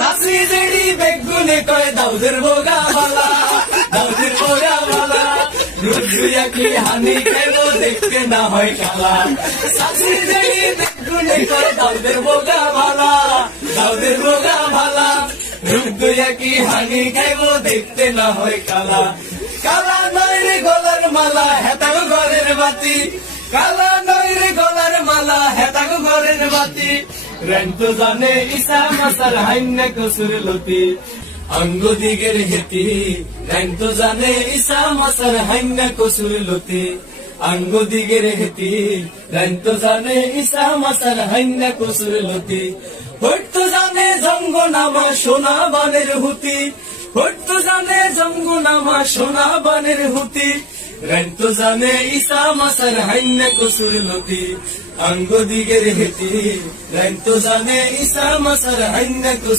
সাসি জেডি বেগুনে কয় দাউদের বোগা ভালা, দাউদের বোগা ভালা, রূপ দুইয়া কি হানি খাইব দেখতে না হয় কালা। সাসি জেডি বেগুনে কয় দাউদের বোগা ভালা, দাউদের বোগা ভালা, রূপ দুইয়া কি হানি খাইব দেখতে না হয় কালা। কালা নয় রে গলার মালা হেতাগো ঘরের বাতি, কালা নয় রে গলার মালা হেতাগো ঘরের বাতি, রেন্তো জানে ইসা মাসার হাইন্না কসুর লতি, অঙ্গ দিগের হেতি রেন্তো জানে ইসা মাসার হাইন্না কসুর লতি, অঙ্গ দিগের হেতি রেন্তো জানে ইসা মাসার হাইন্না কসুর লতি। হইতো জানে জঙ্গ নামা সোনা বানের হুতি, হইতো জানে জঙ্গ নামা সোনা বানের হুতি, রেন্তো জানে ইসা মাসার হাইন্না কসুর লতি, অঙ্গ দিগের হেতি রেন্তো জানে ইসা মাসার হাইন্না কসুর